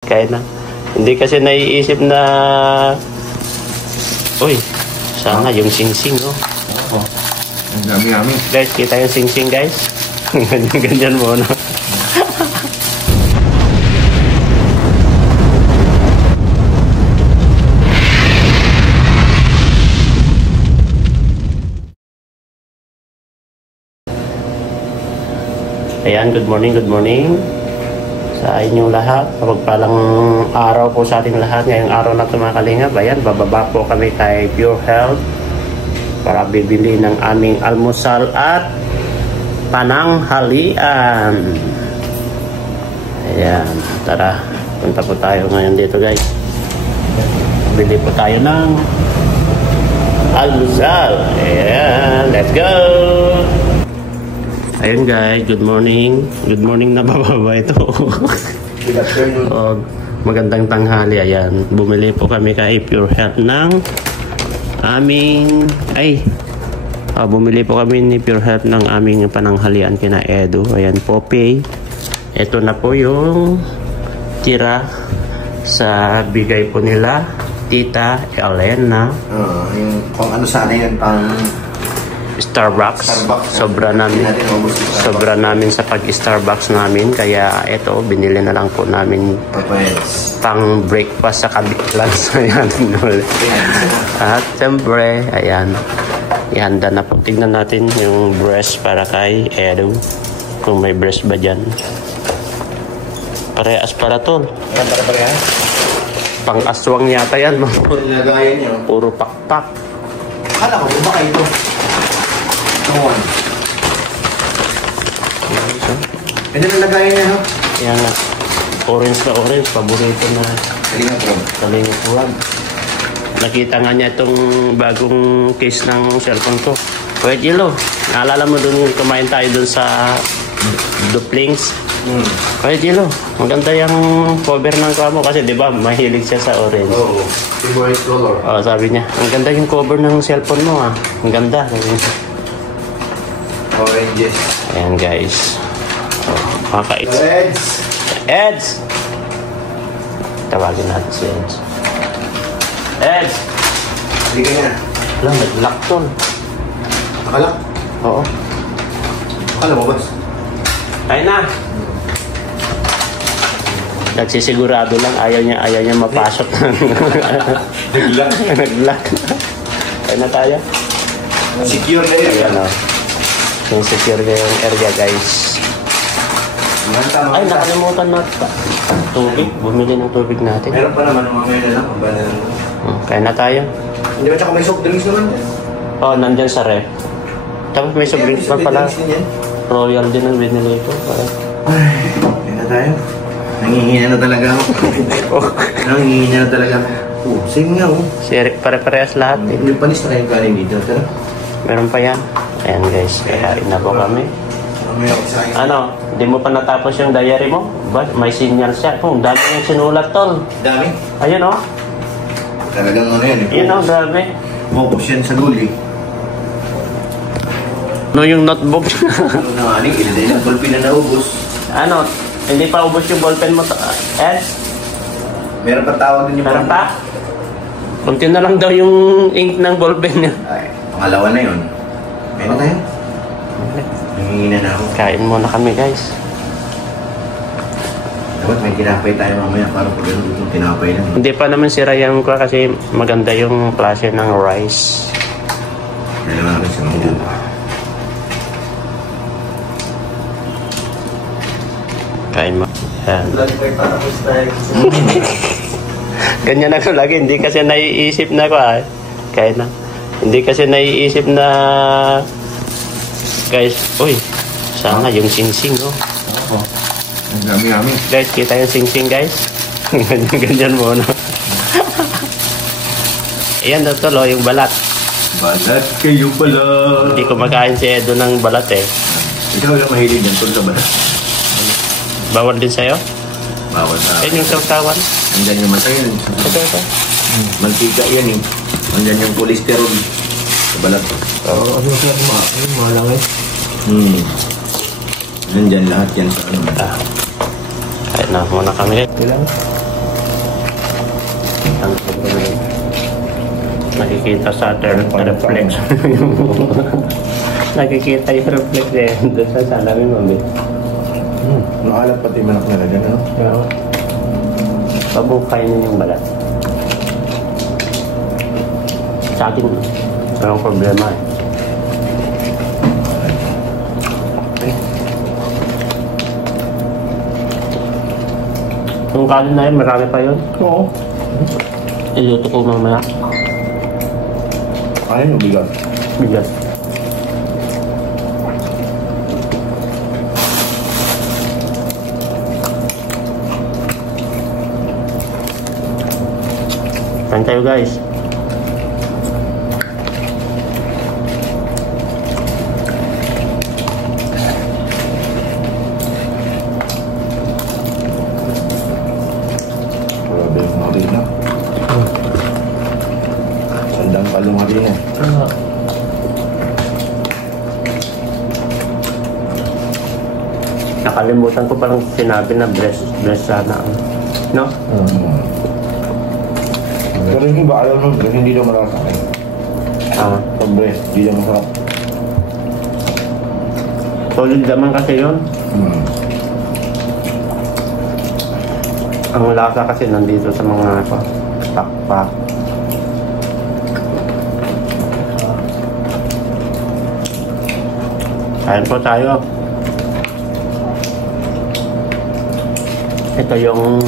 Kaya na. Hindi kasi naiisip na... Uy, sana yung sing-sing, oh. Oo. Ang dami-dami. Guys, kita yung sing-sing, guys. Ganyan mo, no? Ayan, good morning sa inyong lahat. Mapagpalang araw po sa ating lahat. Ngayong araw na ito mga kalingap, ayan, bababa po kami kay Pure Health para bibili ng aming almusal at pananghalian. Ayan, tara, punta po tayo ngayon dito, guys. Bili po tayo ng almusal. Ayan, let's go! Ayun guys, good morning. Good morning na bababa ito. Good afternoon. Oh, magandang tanghali. Ayan, bumili po kami kay Pure Health ng aming... bumili po kami ni Pure Health ng aming pananghalian kina Edu. Ayan, Popeye. Ito na po yung tira sa bigay po nila Tita Elena. Yung kung ano sana yun, pang... Starbucks. Sobra namin sa pag-Starbucks namin, kaya ito binili na lang po namin pang breakfast sa kabit lunch. Ayan. At siyempre, ayan, ihanda na po. Tignan natin yung breast para kay Edu, kung may breast ba dyan. Parehas para to. Pang aswang yata yan. Puro pakpak. Akala ko, baka ito. Ano na lagayan niya, no? Yan na. Orange na orange. Paborito na Kalingap Vlog. Nakita nga niya itong bagong case ng cellphone ko. Kuya Gilo, naalala mo dun kumain tayo dun sa Duplings? Kuya Gilo, maganda yung cover ng kamo kasi di ba mahilig siya sa orange. Oo, favorite color. Sabi niya, ang ganda yung cover ng cellphone mo, ah. Ang ganda. Oranges. Ayan guys. Eds! Eds! Tawagin natin si Eds. Eds! Hindi ka na. Alam, nag-lock tol. Nakalak? Oo. Akala mo, boss? Tayo na! Nagsisigurado lang, ayaw niya mapasok. Nag-lock. Nag-lock. Tayo na tayo. Secure na yun. Ayan o. Yung secure na yung area guys. Ay, nakalimutan natin. Tubig. Bumili ng tubig natin. Meron pa naman, mamaya na lang. Kaya na tayo. Hindi ba tsaka may soft drinks naman? Oo, nandyan sa ref. Tapos may soft drinks pa pala. Royal din ang binili ito. Ay, kaya na tayo. Nangihina na talaga ako. Nangihina na talaga ako. Same nga oh. Si Eric pare-parehas lahat eh. Hindi panis na yung kanin dito. Tara. Meron pa yan. Ayan guys, kaya na po kami. Ano, di mo pa natapos yung diary mo? Ba, may sinyal siya. Dami yung sinulat tol. Dami? Ayun oh. Talagang ano yan eh. Yun oh, grabe. Mopos yan sa guli. No, yung notebook. Ano na nga rin, ilagay ng ballpen na naubos. Ano, hindi pa ubos yung ballpen mo, Ed? Meron pa tawag din yung Meron pa? Kunti na lang daw yung ink ng ballpen niya. Ay, pangalawa na yun. Meron tayo. Nangihina na ako. Kain muna kami guys. Dapat may tinapay tayo mamaya para pag gano'n itong tinapay lang. Hindi pa naman sira yung kwa kasi maganda yung klase ng rice. Dala namin sa mga. Kain mo. Yan. Vlog para po tayo. Ganyan ako lagi. Hindi kasi naiisip na ko ah. Kain na. Hindi kasi naiisip na... Guys, uy. Sana yung sing-sing oh. Oo. Ang dami-dami. Guys, kita yung sing-sing guys. Ganyan mo no. Ayan daw tolo, yung balat. Balat kayo balat. Hindi kumakain si Edo ng balat eh. Ikaw yung mahilig yan tol sa balat. Bawal din sa'yo? Bawal sa... Ayun yung sautawan. Andyan yung mata yan. Ito. Mantika yan eh. Andyan yung cholesterol sa balat. Oo, ano siya? Mahalangay. Nandyan lahat yan sa ano. Kahit na muna kami. Kailangan. Ang sobrang nakikita sa reflex. Nakikita yung reflex eh. Doon sa salamin mo, eh. Nakalat pati manak na lagyan, ano? Yeah. Pabukay niyo yung balat. Sa akin, walang problema eh. Yung kanin na yun, marami pa yun. Oo. Iluto ko mamaya. Kain yung bigat. Bigat. Kain tayo guys. Grabe yung harina. Sandang palong harina. Nakalimutan ko palang sinabi na breast sana. No? Pero yung iba, alam mo, breast hindi daw marasakit. Pag breast, hindi daw masarap. Solid naman kasi yun. Ang lasa kasi nandito sa mga pakpak. Kain po tayo. Ito yung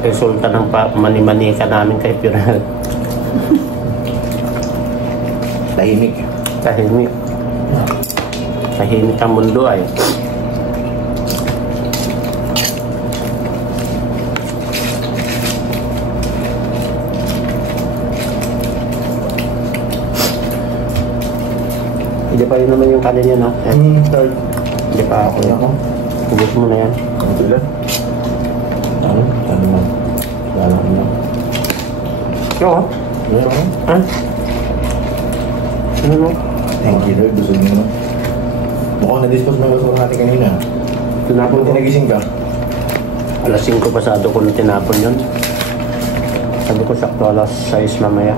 resulta ng mani-manika namin kay Piral. Tahimik. Tahimik. Tahimik ang mundo ay. Hindi pa yun naman yung kanin niya, no? Third. Hindi pa ako yun. Ubus mo na yan. Ano sila? Ano mo? Wala ko na. Oo. Meron. Ha? Ano mo? Thank you, Lord. Busog mo naman. Mukhang na-dispose mo yung basura natin kanina. Tinapon ko. Nagising ka? Alas 5 pasado ko na tinapon yun. Sabi ko sakto alas 6 mamaya.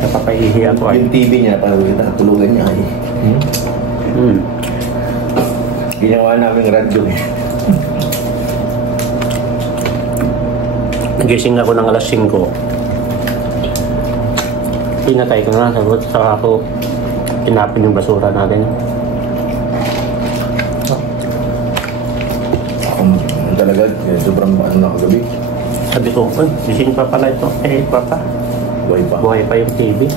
Napapaihi ako ay. Yung TV niya, parang nakatulugan niya ay. Ginawa namin radyo eh. Nagising ako ng alas 5. Pinatay ko na, sagot saka ako tinapin yung basura natin. Ako talaga, sobrang ano na kagabi. Sabi ko, gising pa pala ito. Eh, papa. Buhay pa. Buhay pa yung TV.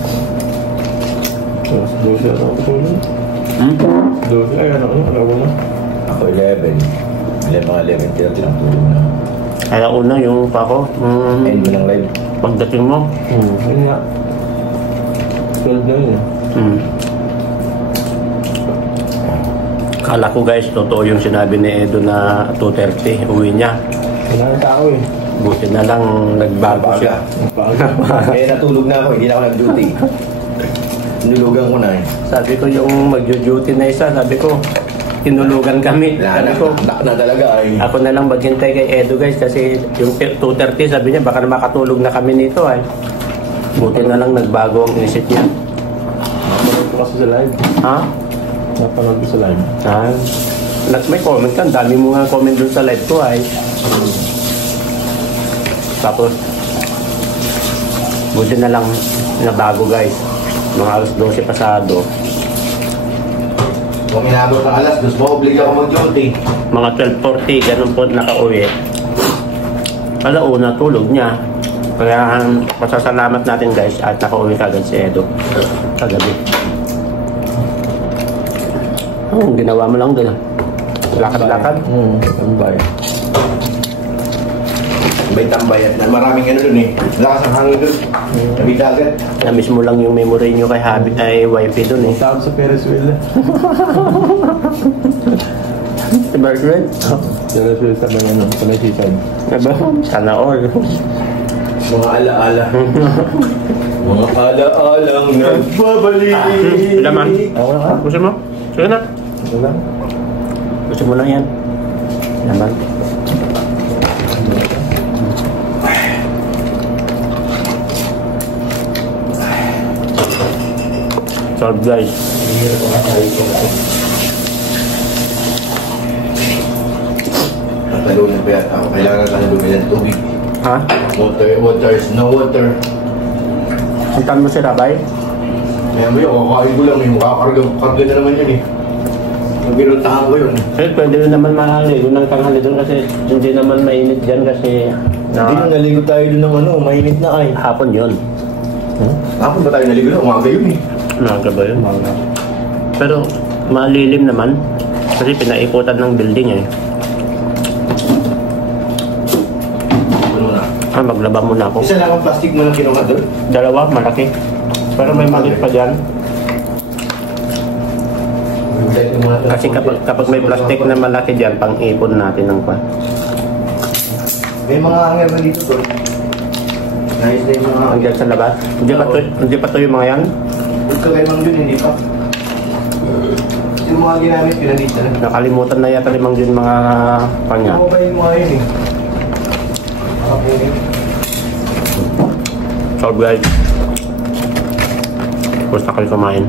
Dosi ako tulog. Dosi, ay ano mo? Ako 11. Mga 11:30 lang tulog na. Kaya una yung pa ko. End mo ng live. Pagdating mo. Yun nga. 12 na yun. Kala ko guys, totoo yung sinabi ni Edo na 2:30 uwi niya. Wala na tao eh. Buti na lang nagbago siya. Kaya natulog na ako, hindi na ako nag-duty. Nulugan ko na eh. Sabi ko yung mag-duty na isa, sabi ko, tinulugan kami. Sabi ko, na talaga ay. ako na lang maghintay kay Edo guys kasi yung 2:30 sabi niya baka na makatulog na kami nito ay. Buti na lang nagbago ang isip niya. Napanood ko kasi sa live. Ha? Napanood ko sa live. May comment ka, dami mo nga comment doon sa live ko ay. Tapos, buti na lang nabago guys. Mga alas 12 pasado. Kung inabot ng alas, dos mo, oblig ako mag-duty. Mga 12:40, ganun po nakauwi. Alauna, tulog niya. Kaya pasasalamat natin guys at nakauwi kagad si Edo kagabi. Ginawa mo lang doon. Lakad-lakad. Tambay. May tambayat na maraming ano dun eh. Lakas ang hangin dun. Tabi dagat. Na-miss mo lang yung memory nyo kay Habit ay wifey doon eh. Tawag sa Ferris wheel. Si Bertrand? Ferris wheel sa mga ano, sa may sisad. Diba? Sana all. Mga alaala. Mga alaalang nagbabalik. Laman. Ako na ka? Gusto mo? Sige na. Ito lang. Gusto mo lang yan. Naman. Sarap guys. Talunan pa yata ako. Kailangan ka na bumili ng tubig. Ha? Water is no water. Sintan mo si Rabay? Kaya mo yun, kakain ko lang yung kakarga na naman yun eh. Yung binuntahan ko yun. Eh, pwede rin naman mahali. Yung nagtanghali doon kasi hindi naman mainit dyan kasi Hindi nung naligo tayo doon ng mainit na ay. hapon yun. Hapon ba tayo naligo na? Umaga yun eh. Umaga ba yun? Umaga. Pero malilim naman kasi pinaikutan ng building eh. Ano na? Maglaba muna ako. Isa lang ang plastic mo lang kinuha doon? Dalawa, malaki. Pero may maliit pa dyan. Kasi kapag may plastic na malaki dyan, pang-ipon natin ng pa. May mga hanger na dito doon. Nice na yung mga... Andiyan sa labas. Hindi pa to yung mga yan? Ito kay Mang Jun, hindi pa. Yung mga ginamit, pinandito na. Nakalimutan na yata limang yun mga panya. Ano ba yung mga yun eh? Okay. So guys, gusto kayo kumain.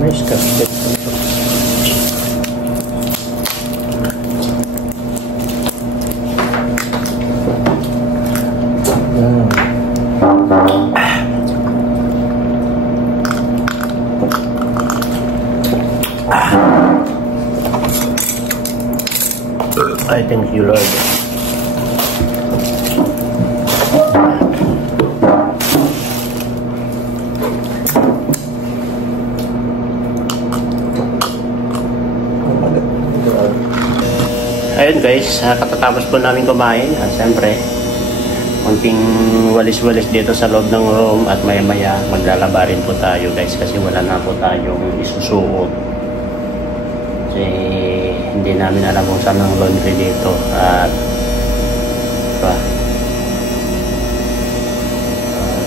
Nice kasket. I thank you, Lord. Ayun guys, katatapos po namin kumain. Siyempre, konting walis-walis dito sa loob ng room at maya-maya maglalaba rin po tayo guys kasi wala na po tayong isusuot. Kasi hindi namin alam kung saan ang laundry dito at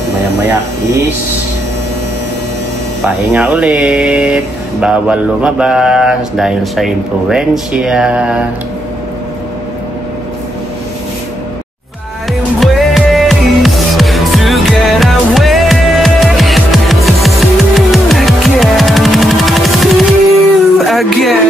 maya-maya is pahinga ulit. Bawal lumabas dahil sa impluensya. Again.